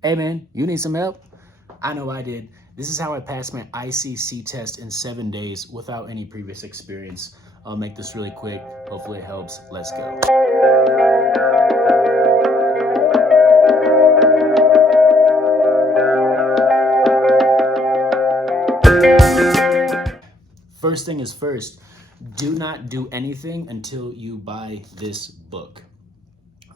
Hey man, you need some help? I know I did. This is how I passed my ICC test in 7 days without any previous experience. I'll make this really quick. Hopefully it helps. Let's go. First thing is first, do not do anything until you buy this book.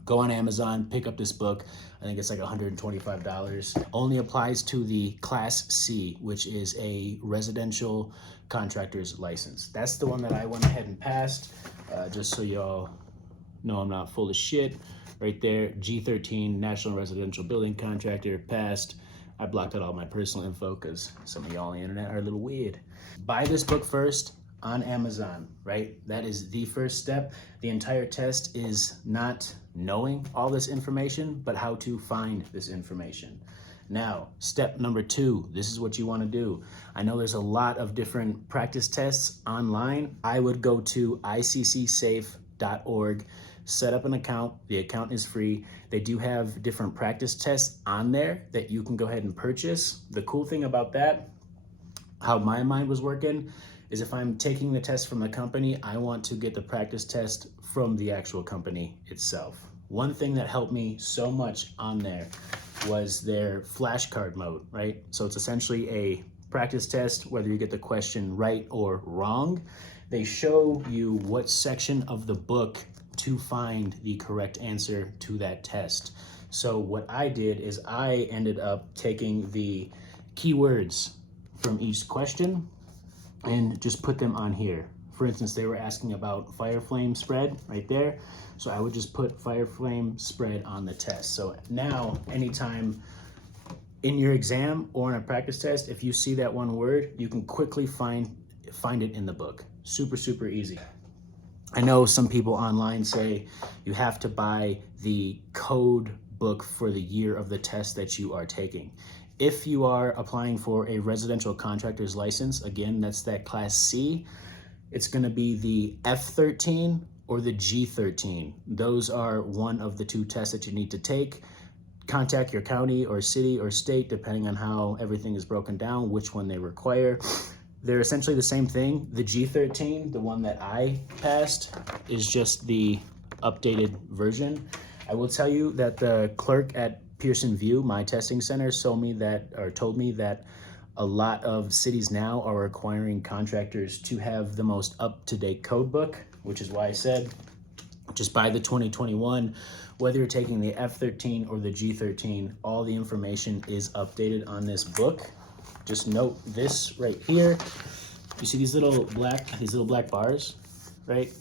Go on Amazon, pick up this book. I think it's like $125. Only applies to the Class C, which is a residential contractor's license. That's the one that I went ahead and passed, just so y'all know I'm not full of shit. Right there, G13, National Residential Building Contractor, passed. I blocked out all my personal info because some of y'all on the internet are a little weird. Buy this book first on Amazon, right? That is the first step. The entire test is not knowing all this information, but how to find this information. Now, step number 2, this is what you want to do. I know there's a lot of different practice tests online. I would go to iccsafe.org, set up an account. The account is free. They do have different practice tests on there that you can go ahead and purchase. The cool thing about that, how my mind was working, is if I'm taking the test from the company, I want to get the practice test from the actual company itself. One thing that helped me so much on there was their flashcard mode, right? So it's essentially a practice test, whether you get the question right or wrong. They show you what section of the book to find the correct answer to that test. So what I did is I ended up taking the keywords from each question and just put them on here. For instance, they were asking about fire flame spread right there. So I would just put fire flame spread on the test. So now anytime in your exam or in a practice test, if you see that one word, you can quickly find it in the book. Super, super easy. I know some people online say you have to buy the code book for the year of the test that you are taking. If you are applying for a residential contractor's license, again, that's that Class C, it's going to be the F13 or the G13. Those are one of the 2 tests that you need to take. Contact your county or city or state, depending on how everything is broken down, which one they require. They're essentially the same thing. The G13, the one that I passed, is just the updated version. I will tell you that the clerk at Pearson View, my testing center, told me that a lot of cities now are requiring contractors to have the most up-to-date code book, which is why I said just buy the 2021. Whether you're taking the F13 or the G13, all the information is updated on this book. Just note this right here. You see these little black bars, right?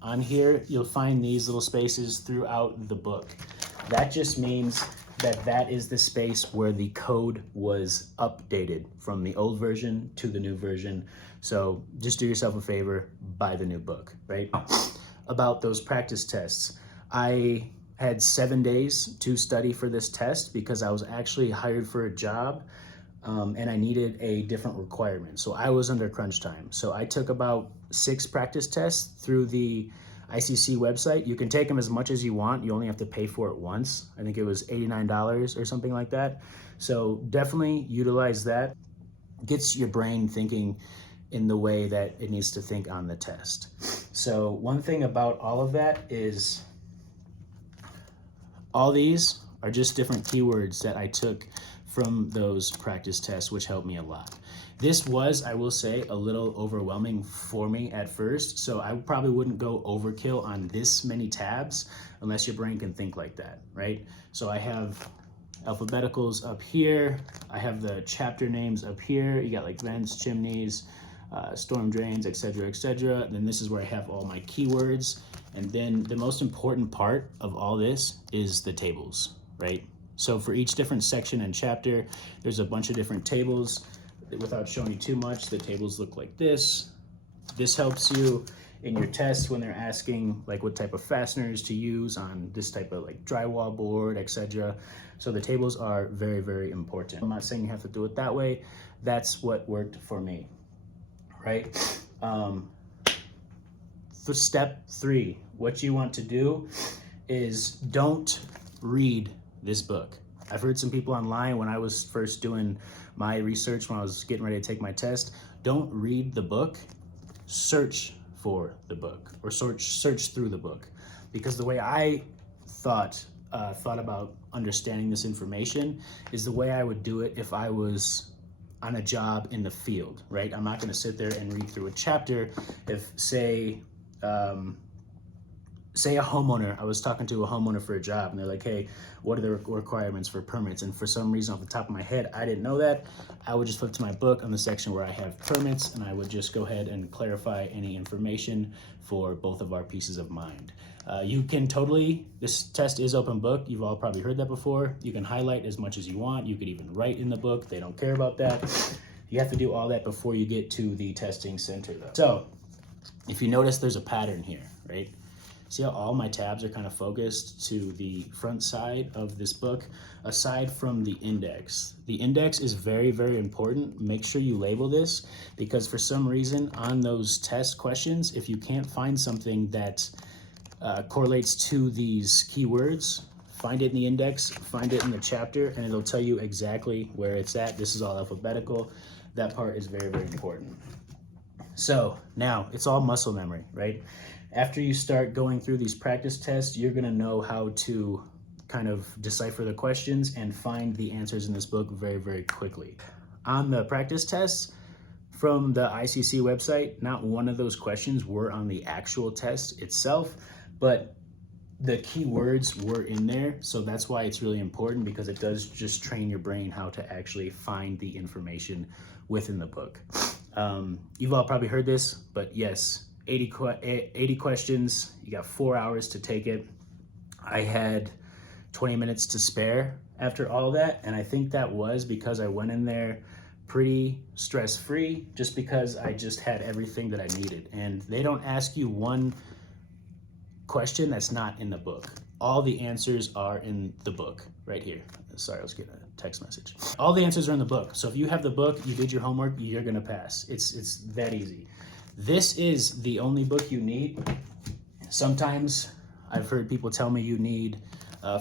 On here, you'll find these little spaces throughout the book. That just means that is the space where the code was updated from the old version to the new version. So just do yourself a favor, buy the new book, right? About those practice tests, I had 7 days to study for this test because I was actually hired for a job and I needed a different requirement. So I was under crunch time. So I took about 6 practice tests through the ICC website. You can take them as much as you want. You only have to pay for it once. I think it was $89 or something like that. So definitely utilize that. Gets your brain thinking in the way that it needs to think on the test. So one thing about all of that is all these are just different keywords that I took from those practice tests, which helped me a lot. This was, I will say, a little overwhelming for me at first, so I probably wouldn't go overkill on this many tabs unless your brain can think like that, right? So I have alphabeticals up here, I have the chapter names up here, you got like vents, chimneys, storm drains, etc., etc. Then this is where I have all my keywords, and then the most important part of all this is the tables, right? So for each different section and chapter, there's a bunch of different tables. Without showing you too much, the tables look like this. This helps you in your tests when they're asking like what type of fasteners to use on this type of like drywall board, etc. So the tables are very, very important. I'm not saying you have to do it that way. That's what worked for me, right? For step 3, what you want to do is don't read this book. I've heard some people online when I was first doing my research, when I was getting ready to take my test, don't read the book, search for the book, or search through the book. Because the way I thought about understanding this information is the way I would do it if I was on a job in the field, right? I'm not going to sit there and read through a chapter if, say a homeowner, I was talking to a homeowner for a job and they're like, hey, what are the requirements for permits? And for some reason off the top of my head, I didn't know that. I would just flip to my book on the section where I have permits, and I would just go ahead and clarify any information for both of our pieces of mind. You can this test is open book. You've all probably heard that before. You can highlight as much as you want. You could even write in the book. They don't care about that. You have to do all that before you get to the testing center though. So if you notice, there's a pattern here, right? See how all my tabs are kind of focused to the front side of this book, aside from the index. The index is very, very important. Make sure you label this, because for some reason on those test questions, if you can't find something that correlates to these keywords, find it in the index, find it in the chapter, and it'll tell you exactly where it's at. This is all alphabetical. That part is very, very important. So now it's all muscle memory, right? After you start going through these practice tests, you're gonna know how to kind of decipher the questions and find the answers in this book very, very quickly. On the practice tests from the ICC website, not one of those questions were on the actual test itself, but the keywords were in there. So that's why it's really important, because it does just train your brain how to actually find the information within the book. You've all probably heard this, but yes, 80 questions, you got 4 hours to take it. I had 20 minutes to spare after all that, and I think that was because I went in there pretty stress-free, just because I just had everything that I needed. And they don't ask you one question that's not in the book. All the answers are in the book right here. Sorry, I was getting a text message. All the answers are in the book. So if you have the book, you did your homework, you're gonna pass. It's that easy. This is the only book you need. Sometimes I've heard people tell me you need,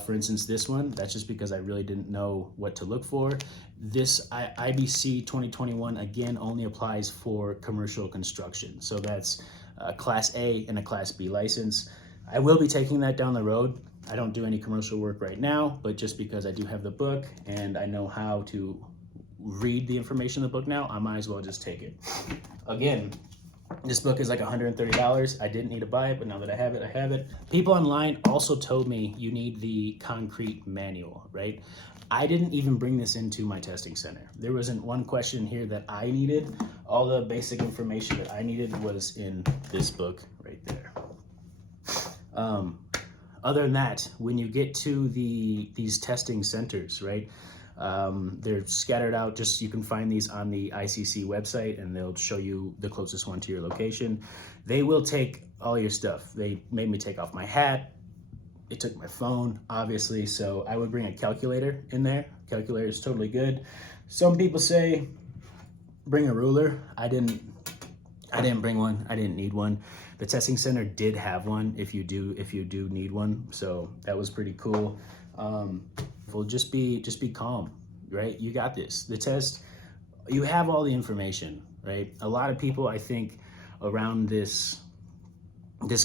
for instance, this one. That's just because I really didn't know what to look for. This IBC 2021, again, only applies for commercial construction. So that's a Class A and a Class B license. I will be taking that down the road. I don't do any commercial work right now, but just because I do have the book and I know how to read the information in the book now, I might as well just take it. Again, this book is like $130. I didn't need to buy it, but now that I have it, I have it. People online also told me you need the concrete manual, right? I didn't even bring this into my testing center. There wasn't one question here that I needed. All the basic information that I needed was in this book right there. Other than that, when you get to these testing centers, right? They're scattered out. Just, you can find these on the ICC website, and they'll show you the closest one to your location. They will take all your stuff. They made me take off my hat. They took my phone, obviously, so I would bring a calculator in there. Calculator is totally good. Some people say bring a ruler. I didn't bring one. I didn't need one. The testing center did have one if you do need one, so that was pretty cool. Well, just be calm, right? You got this. The test, you have all the information, right? A lot of people, I think, around this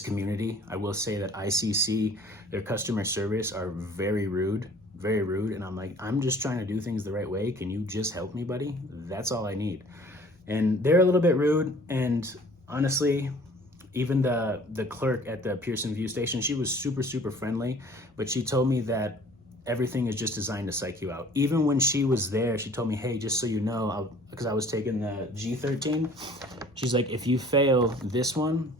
community, I will say that ICC, their customer service are very rude, and I'm like, I'm just trying to do things the right way. Can you just help me, buddy? That's all I need. And they're a little bit rude, and honestly, even the clerk at the Pearson View Station, she was super, super friendly, but she told me that everything is just designed to psych you out. Even when she was there, she told me, hey, just so you know, because I was taking the G13, she's like, if you fail this one,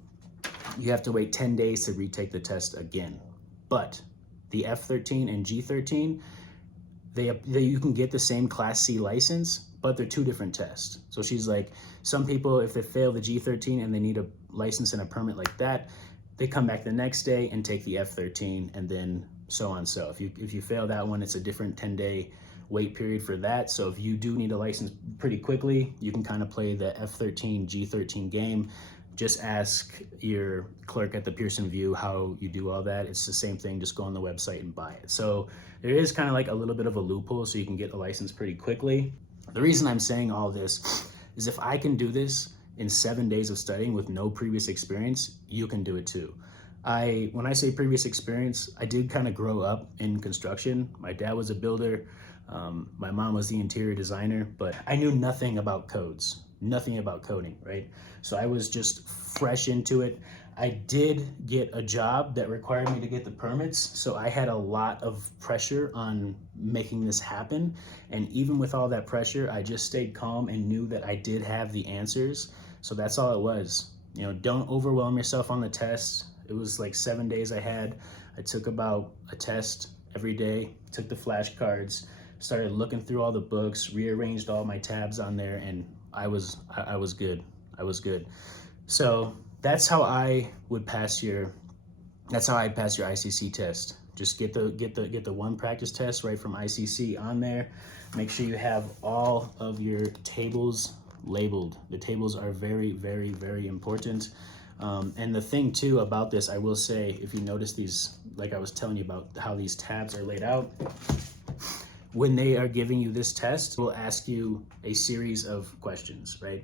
you have to wait 10 days to retake the test again. But the F13 and G13, you can get the same Class C license, but they're two different tests. So she's like, some people, if they fail the G13 and they need a license and a permit like that, they come back the next day and take the F13, and then so on. So if you fail that one, it's a different 10-day wait period for that. So if you do need a license pretty quickly, you can kind of play the F13, G13 game. just ask your clerk at the Pearson VUE how you do all that. It's the same thing, just go on the website and buy it. So there is kind of like a little bit of a loophole, so you can get a license pretty quickly. The reason I'm saying all this is if I can do this in 7 days of studying with no previous experience, you can do it too. When I say previous experience, I did kind of grow up in construction. My dad was a builder. My mom was the interior designer, but I knew nothing about codes, nothing about coding, right? So I was just fresh into it. I did get a job that required me to get the permits, so I had a lot of pressure on making this happen. And even with all that pressure, I just stayed calm and knew that I did have the answers. So that's all it was. You know, don't overwhelm yourself on the test. It was like 7 days I had. I took about a test every day, took the flashcards, started looking through all the books, rearranged all my tabs on there, and I was good. I was good. So that's how I would pass your ICC test. Just get the one practice test right from ICC on there. Make sure you have all of your tables labeled. The tables are very, very, very important. And the thing too about this, I will say, if you notice these, like I was telling you about how these tabs are laid out, when they are giving you this test, we'll ask you a series of questions, right?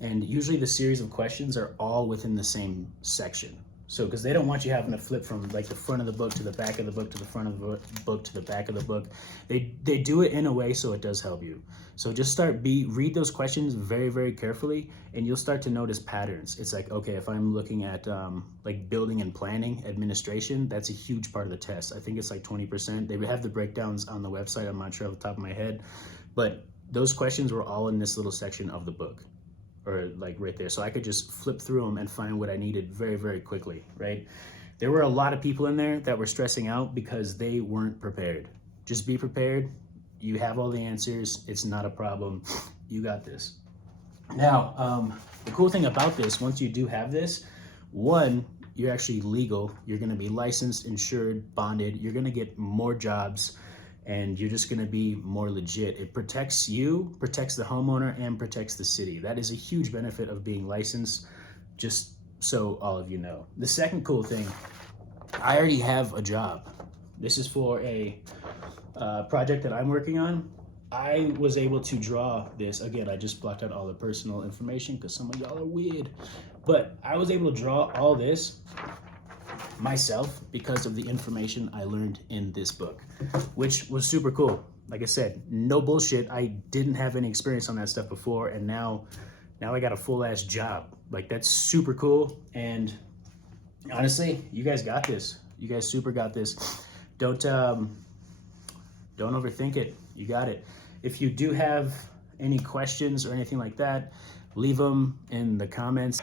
And usually the series of questions are all within the same section. So, because they don't want you having to flip from like the front of the book to the back of the book to the front of the book to the back of the book. They do it in a way so it does help you. So just read those questions very, very carefully, and you'll start to notice patterns. It's like, okay, if I'm looking at like building and planning administration, that's a huge part of the test. I think it's like 20%. They have the breakdowns on the website. I'm not sure off the top of my head, but those questions were all in this little section of the book, or like right there. So I could just flip through them and find what I needed very, very quickly, right? There were a lot of people in there that were stressing out because they weren't prepared. Just be prepared. You have all the answers. It's not a problem. You got this. Now, the cool thing about this, once you do have this, one, you're actually legal. You're gonna be licensed, insured, bonded. You're gonna get more jobs, and you're just gonna be more legit. It protects you, protects the homeowner, and protects the city. That is a huge benefit of being licensed, just so all of you know. The second cool thing, I already have a job. This is for a project that I'm working on. I was able to draw this. Again, I just blocked out all the personal information because some of y'all are weird. But I was able to draw all this myself because of the information I learned in this book, which was super cool. Like I said, no bullshit. I didn't have any experience on that stuff before, and now I got a full ass job. Like, that's super cool. And honestly, you guys got this. You guys super got this. Don't overthink it. You got it. If you do have any questions or anything like that, leave them in the comments.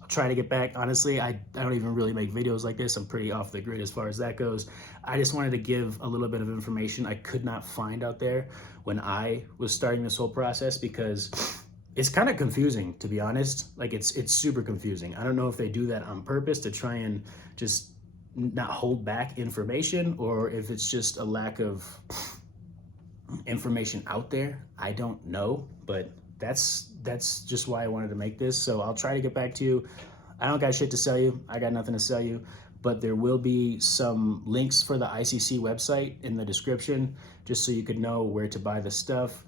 I'll try to get back. Honestly, I don't even really make videos like this. I'm pretty off the grid as far as that goes. I just wanted to give a little bit of information I could not find out there when I was starting this whole process, because it's kind of confusing, to be honest. Like, it's super confusing. I don't know if they do that on purpose to try and just not hold back information, or if it's just a lack of information out there. I don't know, but that's just why I wanted to make this. So I'll try to get back to you. I don't got shit to sell you. I got nothing to sell you, but there will be some links for the ICC website in the description, just so you could know where to buy the stuff.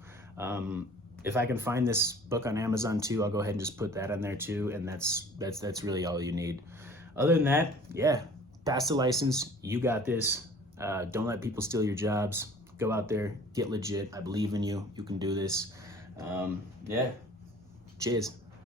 If I can find this book on Amazon too, I'll go ahead and just put that on there too. And that's really all you need. Other than that, yeah, pass the license. You got this. Don't let people steal your jobs. Go out there, get legit. I believe in you. You can do this. Yeah. Cheers.